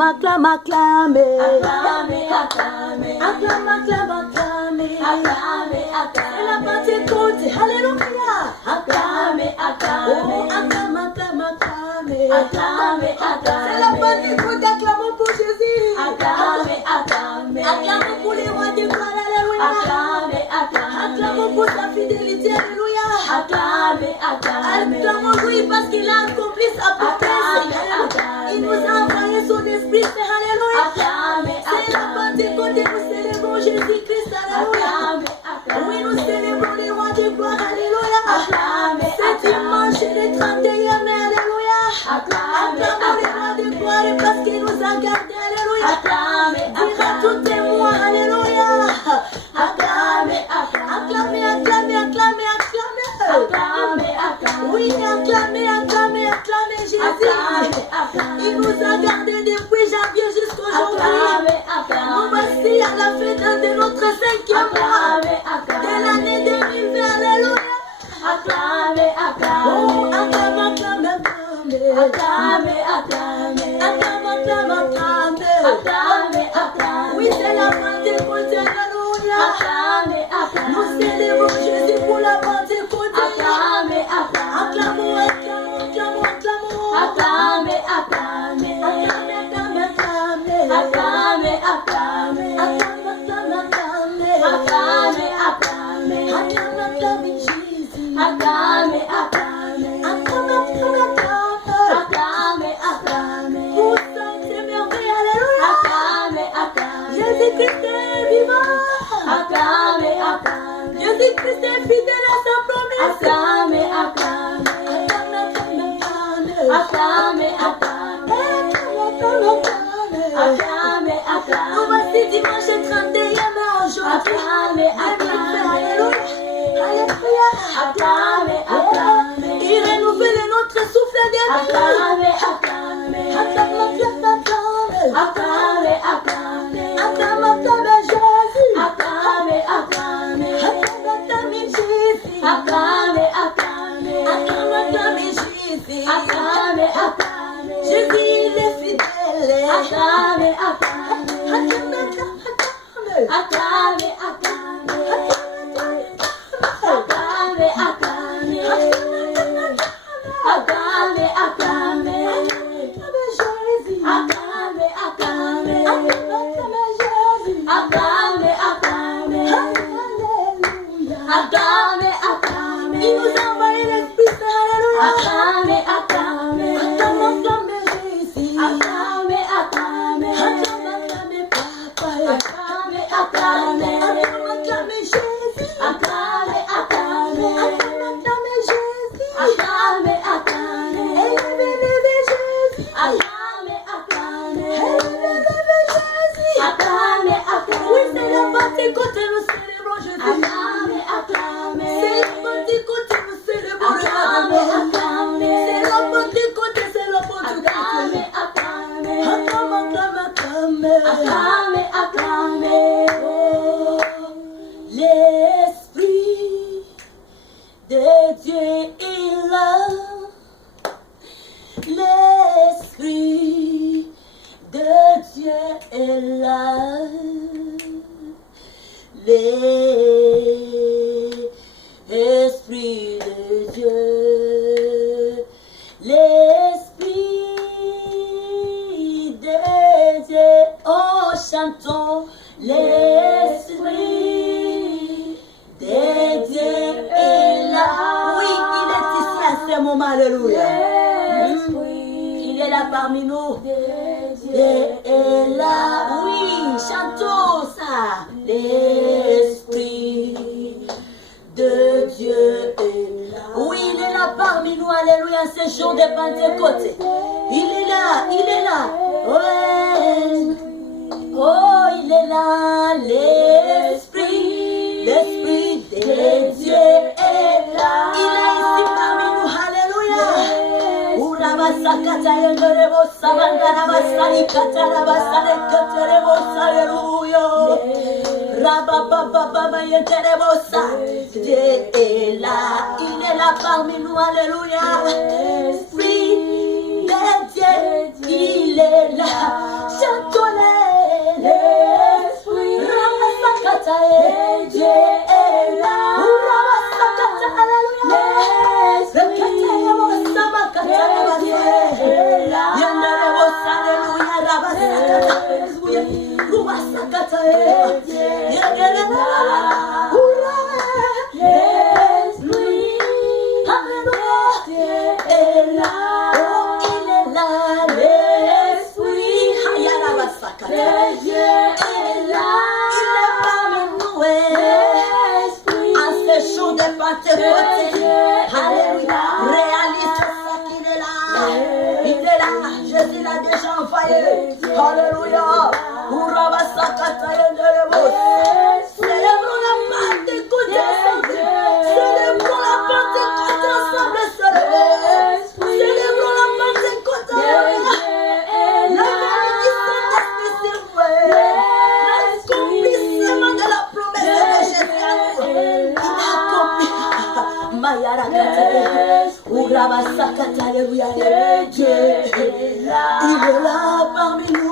acclame, acclame, acclame. Acclamez, acclamez. Acclame, acclame, acclame. Acclamez, acclamez. C'est la Pentecôte. Alléluia. Acclamez, acclamez. Oh, acclame, acclame, acclame. Acclamez, acclamez. C'est la Pentecôte. Acclamons pour Jésus. Acclamez, acclamez. Acclamons pour les rois des gloires. Alléluia. Acclamez, acclamez. Acclamons pour sa fidélité. Alléluia. Acclamez, acclamez. Acclamons lui parce qu'il a accompli sa promesse. Il nous a envoyé son esprit. Alléluia. Acclamez, C'est la Pentecôte et nous célébrons Jésus-Christ. Alléluia. Oui, nous célébrons les rois des gloires. Alléluia. C'est dimanche le 31 mai. Alléluia. Acclamons les rois des gloires parce qu'il nous a gardés. Alléluia. Dira tout témoin. Alléluia. Acclamez, acclamez, acclamez, acclamez, acclamez. Oui, acclamez, acclamez, acclamez Jésus. Il nous a gardés depuis janvier jusqu'aujourd'hui. Nous voici à la fin de notre 5e mois de l'année 2020. Alléluia. Acclamez, Oh, acclamez. acclame, acclame, acclame. Acclamez, acclamez. Acclame, acclame, acclame. Acclamez, acclamez. Oui, c'est la Pentecôte. Alléluia. Acclamez, acclamez. Nous célébrons Jésus pour la Pentecôte. Acclamez, acclamez. Acclamons, acclamons, acclamons, acclamons. Acclamez, acclamez. Acclame, acclame, acclame. Acclamez, acclamez. Acclame, acclame, acclame. Acclamez, acclamez. Acclame, acclame, Jésus. Acclamez, acclamez. Acclame, acclame, acclame. Acclamez, acclamez. Pour ces merveilles, alléluia. Acclamez, acclamez. Jésus-Christ est vivant. Acclamez, acclamez. Jésus-Christ est fidèle à sa promesse. Acclamez, acclamez. Acclame, acclame, acclame. Acclamez, acclamez. Acclame, acclame, acclame. Acclamez, Nous acclamez. voici dimanche 31 mai aujourd'hui. Acclamez, Alléluia. acclamez. Acclamez, acclamez. Il renouvelle notre souffle de vie. Acclamez, acclamez. Acclame, acclame, acclame. Acclamez, acclamez. Acclame, acclame, Jésus. Acclamez, acclamez. Acclame, acclame, Jésus. Acclamez, acclamez. Acclame, acclame, Jésus. Acclamez, acclamez. Jésus, il est fidèle. Acclamez, acclamez. Acclame, acclame, acclame. Acclamez, acclamez. Acclamez, acclamez. Acclamez, acclamez. Acclamez, acclamez. Acclamez, acclamez. Acclamez, acclamez. Il nous a envoyé l'Esprit Saint. Alléluia. Acclamez, acclamez. Acclame, acclame, Jésus. Acclamez, acclamez. Acclame, acclame, Papa. Acclamez, acclamez. Acclame, acclame, Jésus. Acclamez, acclamez. Acclame, acclame, Jésus. Acclamez, acclamez. Élevez, élevez, Jésus. Acclamez, acclamez. Élevez, élevez, Jésus. Acclamez, acclamez. Oui, c'est la Pentecôte, nous célébrons Jésus. Acclamez, acclamez. C'est la Pentecôte, nous célébrons le Acclamez, Seigneur. acclamez. C'est la Pentecôte, c'est la Pentecôte. Acclamez, acclamez. Acclame, acclame, acclame. Acclamez, acclamez. Oh, l'Esprit de Dieu est là. L'Esprit de Dieu est là. L'Esprit de Dieu. L'Esprit de Dieu. Oh, chantons. L'Esprit de Dieu est là. Oui, il est ici à ce moment. Alléluia. Il est là parmi nous. Dieu est là. Oui, chantons ça. L'Esprit de Dieu est là. Oui, il est là parmi nous. Alléluia. Ce jour de Pentecôte. Il est là. Il est là. Ouais. Oh, il est là. L'Esprit de Dieu est là. Il est ici parmi nous. Alléluia. Urabasakata yenderebo sabangarabasari katarabasare katerebo. Alléluia. Rababababa yenderebo sa. Dieu est là. Il est là parmi nous. Alléluia. Esprit de Dieu, il est là. Alléluia. Célébrons la Pentecôte ensemble. Célébrons la Pentecôte ensemble. Célébrons la Pentecôte ensemble. La vérité Saint-Esprit s'il vous plaît. L'accomplissement de la promesse de Jésus à nous. Il a accompli. Mayara Katale. Uraba Sakata. Alléluia. Dieu est là. Il est là parmi nous.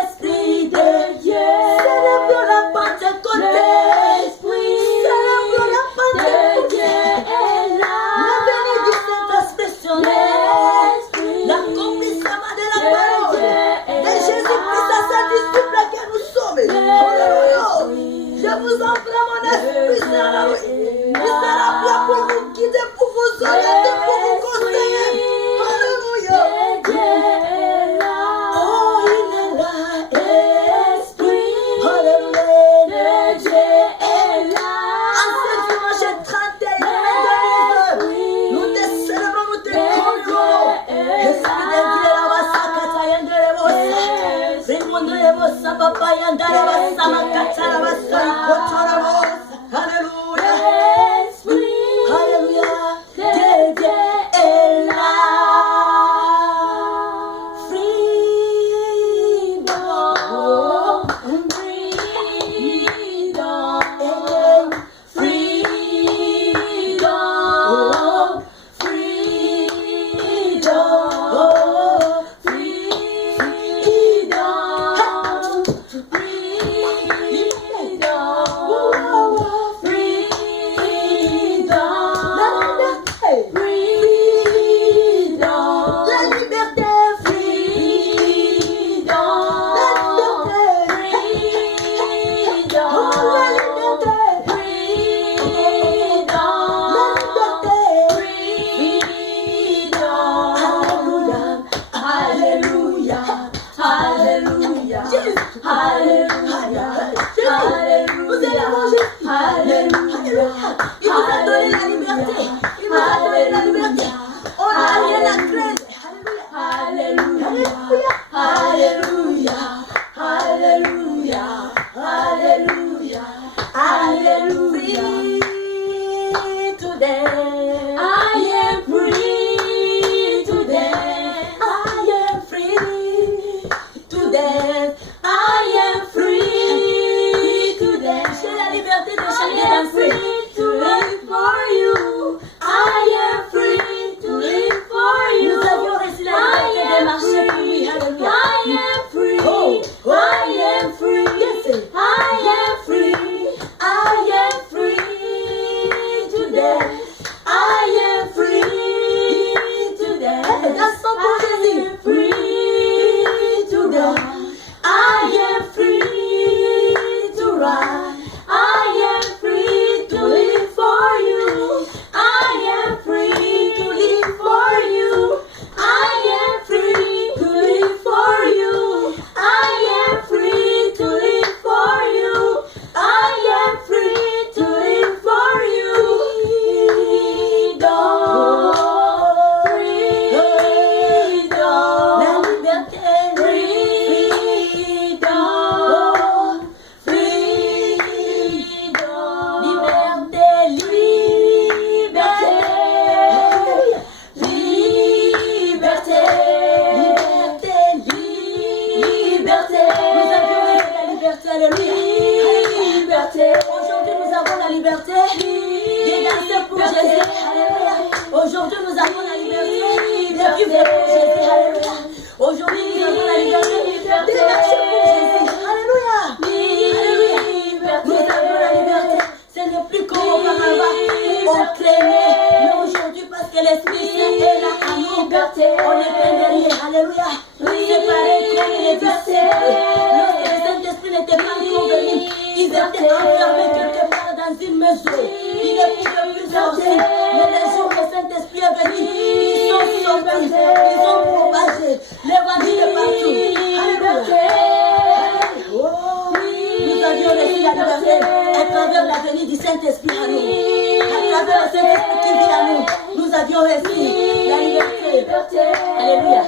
Esprit de Dieu, célèbre la Pentecôte. Célèbre la Pentecôte. La venue du Saint-Esprit sur nous. L'accomplissement de la parole de Jésus-Christ à ses disciples que nous sommes. Alléluia. Je vous enflamme mon esprit, Saint-Esprit. Il sera bien pour vous guider, pour vous orienter, pour vous conseiller. Alléluia. Alléluia. Alléluia. Dieu est là. Aujourd'hui, nous avons la liberté de vivre pour Jésus. Alléluia. Aujourd'hui, nous avons la liberté de marcher pour Jésus. Alléluia. Alléluia. Nous avons la liberté. Ce n'est plus comme auparavant. On craignait. Mais aujourd'hui, parce que l'Esprit Saint est là à nous, on est plein de rien. Alléluia. C'est pareil comme les disciples. Lorsque le Saint-Esprit n'était pas encore venu, ils étaient enfermés quelque part dans une maison. Ils ne pouvaient plus sortir. Mais les jours que le Saint-Esprit est venu, ils sont sortis. Ils ont propagé l'évangile de partout. Alléluia. Oh, nous avions reçu la liberté à travers la venue du Saint-Esprit à nous. À travers le Saint-Esprit qui vit à nous, nous avions reçu la liberté. Alléluia.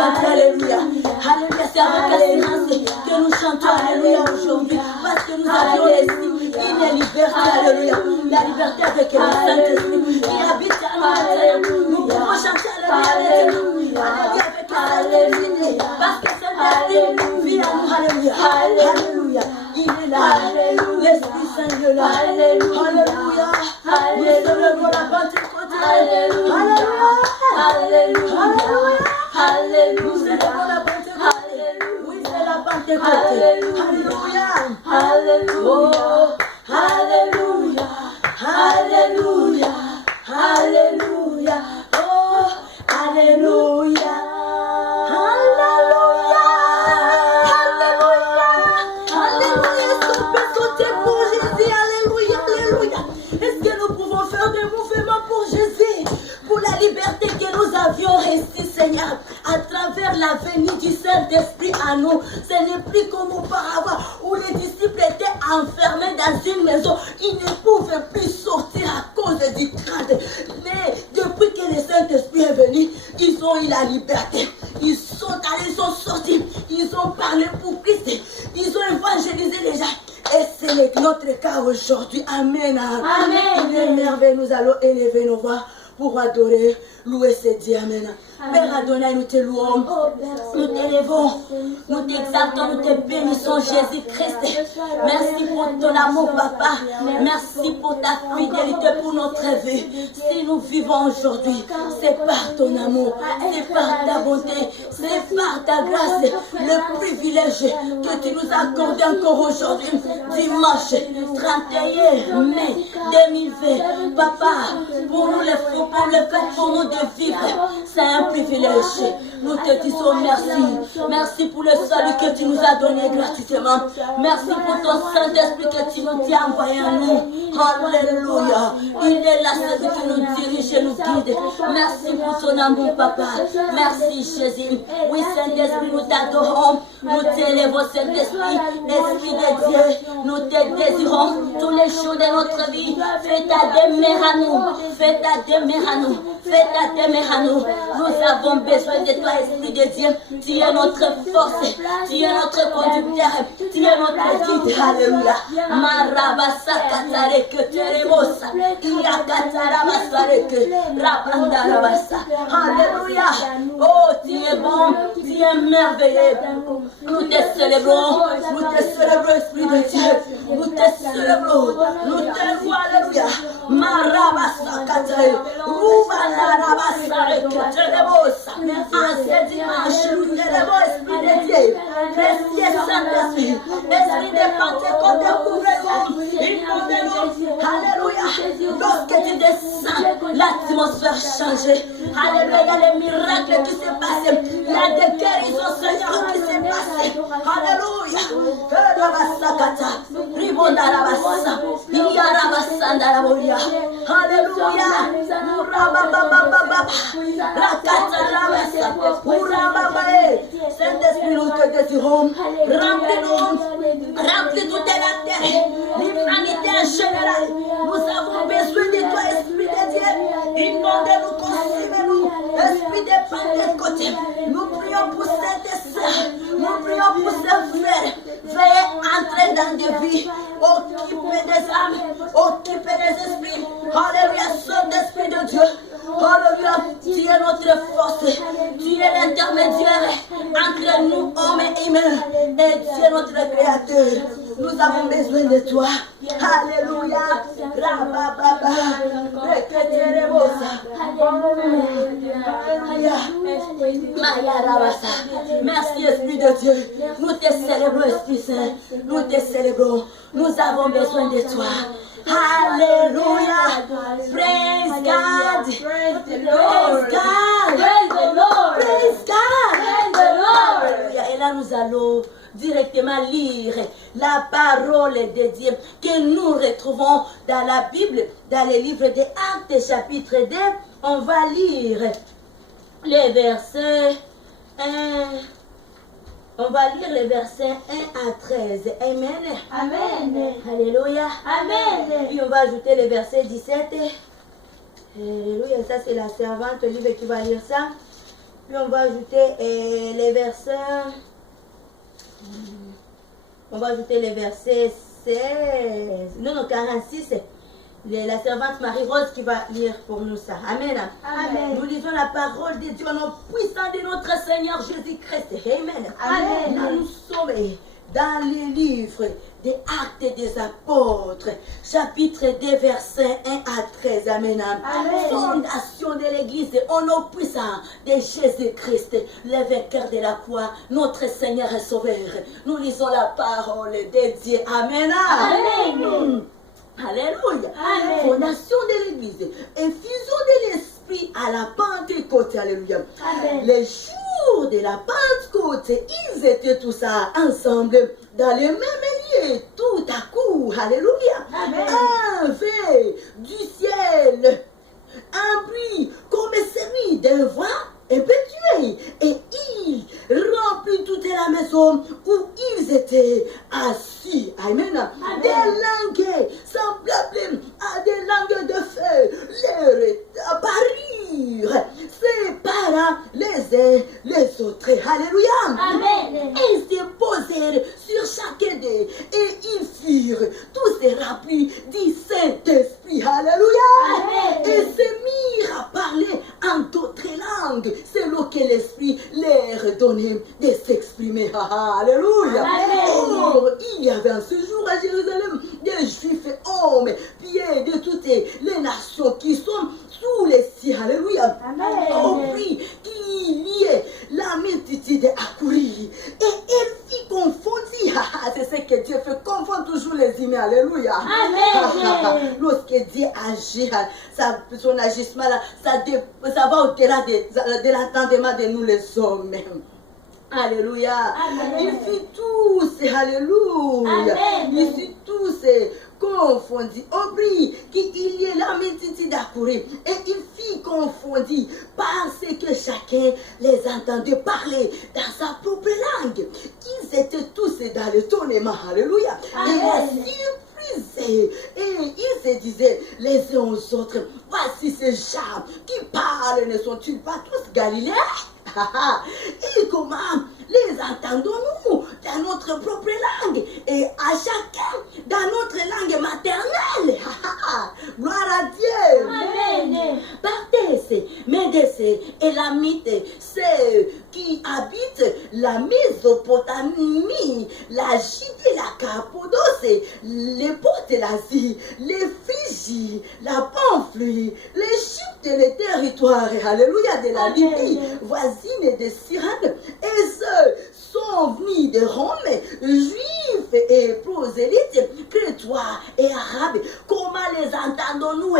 chanter Alléluia. Alléluia, c'est avec assurance que nous chantons Alléluia aujourd'hui. Parce que nous avions laissé une liberté, Alléluia. La liberté avec le Saint-Esprit qui habite à nous. Nous pouvons chanter Alléluia avec le Saint-Esprit. Parce que Saint-Esprit vit en nous, Alléluia. Alléluia. Il est là. L'Esprit Saint est là. Alléluia. Nous célébrons la Pentecôte. Alléluia. Alléluia. Nous célébrons la Pentecôte. Oui, c'est la Pentecôte. Alléluia. Alléluia. Alléluia. Alléluia. Oh, Alléluia. Alléluia. Alléluia. Son péché pour Jésus. Alléluia. Alléluia. Est-ce que nous pouvons faire des mouvements pour Jésus? Pour la liberté que nous avions reçue, Seigneur, à travers la venue du Saint-Esprit à nous. Ce n'est plus comme auparavant où les disciples étaient enfermés dans une maison. Ils ne pouvaient plus sortir à cause du crainte. Mais depuis que le Saint-Esprit est venu, ils ont eu la liberté. Ils sont allés, ils sont sortis. Ils ont parlé pour Christ. Ils ont évangélisé les gens. Et c'est notre cas aujourd'hui. Amen. Amen. Il est merveilleux. Nous allons élever nos voix pour adorer, louer ce Dieu. Amen. Père Adonai, nous te louons, nous t'élevons, nous t'exaltons, nous te bénissons, Jésus-Christ. Merci pour ton amour, Papa. Merci pour ta fidélité pour notre vie. Si nous vivons aujourd'hui, c'est par ton amour, c'est par ta bonté, c'est par ta grâce, le privilège que tu nous as accordé encore aujourd'hui, dimanche 31 mai 2020. Papa, pour nous le faire pour nous de vivre, c'est un privilège. Nous te disons merci. Merci pour le salut que tu nous as donné gratuitement. Merci pour ton Saint-Esprit que tu nous as envoyé à nous. Alléluia. Il est là, celui qui nous dirige et nous guide. Merci pour ton amour, Papa. Merci, Jésus. Oui, Saint-Esprit, nous t'adorons. Nous t'élèvons, Saint-Esprit. Esprit de Dieu, nous te désirons tous les jours de notre vie. Fais ta demeure à nous. Fais ta demeure à nous. Fais ta demeure à nous. Nous avons besoin de toi, Esprit de Dieu. Tu es notre force. Tu es notre conducteur. Tu es notre guide. Alléluia. Marabasa katareke terebosa. Iyakatarabasareke. Rabandarabasa. Alléluia. Oh, tu es bon. Tu es merveilleux. Nous te célébrons. Nous te célébrons, Esprit de Dieu. Nous te célébrons. Nous te louons. Alléluia. Marabasa katareke. En ce dimanche, nous élevons Esprit de Dieu, précieux Saint-Esprit, Esprit de Pentecôte, couvrez-nous, inondez-nous. Alléluia. Lorsque tu descends, l'atmosphère change. Alléluia. Il y a des miracles qui se passent. Il y a des guérisons, Seigneur, qui se passent. Alléluia. Alléluia. Saint-Esprit, nous te désirons. Remplis-nous. Remplis toute la terre. L'humanité en général. Nous avons besoin de toi, Esprit de Dieu. Inondez-nous, consumez-nous. Esprit de Pentecôte. Nous prions pour cette sœur. Nous prions pour ce frère. Veuillez entrer dans des vies. Occupez des âmes. Occupez des esprits. Alléluia, Saint-Esprit de Dieu. Alléluia, tu es notre force, tu es l'intermédiaire entre nous, hommes et humains, et tu es notre créateur. Nous avons besoin de toi. Alléluia. Rabababa. Merci, Esprit de Dieu. Nous te célébrons, Esprit Saint. Nous te célébrons. Nous avons besoin de toi. Alléluia. Praise God. Praise God. Praise the Lord. Praise God. Praise the Lord. Alléluia. Et là, nous allons directement lire la parole de Dieu que nous retrouvons dans la Bible, dans le livre des Actes, chapitre 2. On va lire les versets 1. On va lire les versets 1 à 13. Amen. Amen. Alléluia. Amen. Puis on va ajouter les versets 17. Alléluia. Ça, c'est la servante Olive qui va lire ça. Puis on va ajouter les versets. On va ajouter les versets 16. Non, 46. La servante Marie-Rose qui va lire pour nous ça. Amen. Amen. Nous lisons la parole de Dieu au nom puissant de notre Seigneur Jésus-Christ. Amen. Amen. Là, nous sommes dans les livres des Actes des Apôtres, chapitre 2, versets 1 à 13. Amen. Amen. Fondation de l'Église au nom puissant de Jésus-Christ, le vainqueur de la croix, notre Seigneur et Sauveur. Nous lisons la parole de Dieu. Amen. Amen. Alléluia. Amen. Fondation de l'Église. Effusion de l'Esprit à la Pentecôte. Alléluia. Amen. Les jours de la Pentecôte, ils étaient tous ensemble dans le même lieu. Tout à coup. Alléluia. Amen. Un vent du ciel, un bruit comme celui d'un vent impétueux, et il remplit toute la maison où ils étaient assis. Amen. Amen. Des langues semblables à des langues de feu leur apparurent, séparant les uns les autres. Alléluia. Amen. Et ils se posèrent sur chacun d'eux, et ils furent tous remplis du Saint-Esprit. Alléluia. Amen. Et se mirent à parler en d'autres langues, selon que l'Esprit leur donnait de s'exprimer. Alléluia. Amen. Or, il y avait en ce jour à Jérusalem des Juifs hommes, pieds de toutes les nations qui sont sous les cieux. Alléluia. Amen. Compris qu'il y ait la multitude accourir. Et elle fit confondre. C'est ce que Dieu fait, confondre toujours les humains. Alléluia. Amen. Lorsque Dieu agit, son agissement, là, ça va au-delà de l'entendement de nous les hommes. Alléluia. Amen. Ils furent tous, alléluia. Amen. Ils furent tous confondus. Oublie qu'il y ait la multitude accourir. Et il fut confondu parce que chacun les entendait parler dans sa propre langue. Ils étaient tous dans l'étonnement. Alléluia. Et la Amen. surprise. Et ils se disaient les uns aux autres, voici ces gens qui parlent, ne sont-ils pas tous Galiléens? Et comment les entendons-nous dans notre propre langue et à chacun dans notre langue maternelle? Gloire à Dieu. Amen. Partez, Médecins et Lamites, ceux qui habitent la Mésopotamie, la Judée, la Cappadoce, les Pontes, l'Asie, les Phrygies, la Pamphylie, l'Égypte, les territoires, alléluia, de la Libye, voisine de Cyrène, et ceux sont venus de Rome, juifs et prosélytes, crétois et arabes. Comment les entendons-nous?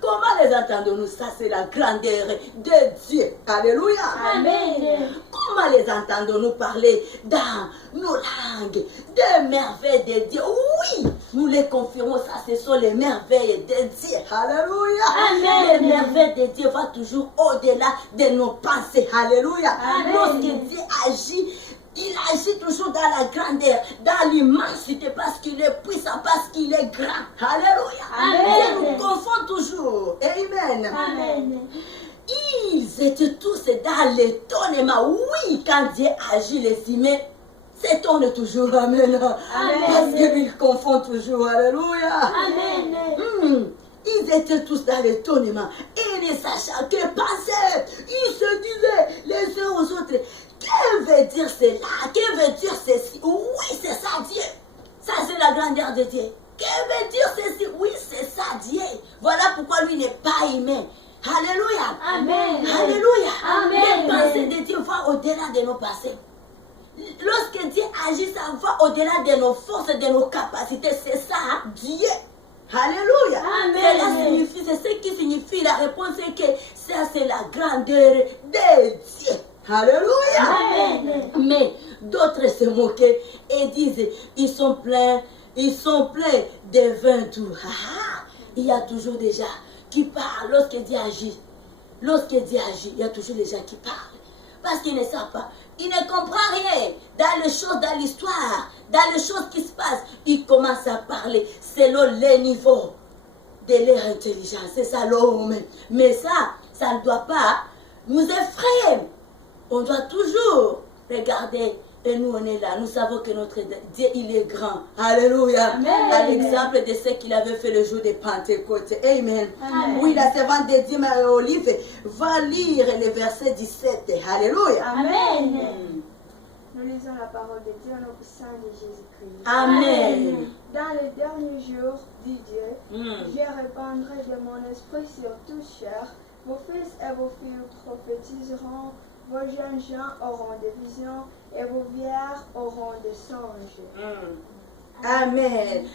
Comment les entendons-nous? Ça, c'est la grandeur de Dieu. Alléluia. Amen. Comment les entendons-nous parler dans nos langues? Des merveilles de Dieu. Oui, nous les confirmons. Ça, ce sont les merveilles de Dieu. Alléluia. Amen. Les merveilles de Dieu vont toujours au-delà de nos pensées. Alléluia. Amen. Lorsque Dieu agit, il agit toujours dans la grandeur, dans l'immensité, parce qu'il est puissant, parce qu'il est grand. Alléluia. Amen. Dieu nous confond toujours. Amen. Amen. Ils étaient tous dans l'étonnement. Oui, quand Dieu agit, les humains s'étonnent toujours. Amen. Parce qu'ils confondent toujours. Alléluia. Amen. Ils étaient tous dans l'étonnement. Et ne sachant que penser, ils se disaient les uns aux autres, que veut dire cela? Que veut dire ceci? Oui, c'est ça Dieu. Ça, c'est la grandeur de Dieu. Que veut dire ceci? Oui, c'est ça Dieu. Voilà pourquoi lui n'est pas humain. Alléluia. Amen. Alléluia. Amen. Les pensées de Dieu vont au-delà de nos passés. Lorsque Dieu agit, ça va au-delà de nos forces, de nos capacités. C'est ça, Dieu. Alléluia. Amen. Cela signifie, c'est ce qui signifie, la réponse est que ça, c'est la grandeur de Dieu. Alléluia. Amen. Mais d'autres se moquaient et disent, ils sont pleins de vin doux. Il y a toujours des gens qui parlent lorsque Dieu agit. Lorsque Dieu agit, il y a toujours des gens qui parlent. Parce qu'ils ne savent pas. Ils ne comprennent rien dans les choses, dans l'histoire, dans les choses qui se passent. Ils commencent à parler selon les niveaux de leur intelligence. C'est ça l'homme. Mais ça ne doit pas nous effrayer. On doit toujours regarder. Et nous, on est là. Nous savons que notre Dieu, il est grand. Alléluia. Amen. À l'exemple de ce qu'il avait fait le jour de Pentecôte. Amen. Amen. Oui, la servante de Dieu, Marie-Olive, va lire le verset 17. Alléluia. Amen. Nous lisons la parole de Dieu au sein de Jésus-Christ. Amen. Dans les derniers jours, dit Dieu, Mm. je répandrai de mon esprit sur toute chair. Vos fils et vos filles prophétiseront, vos jeunes gens auront des visions et vos vieillards auront des songes. Amen.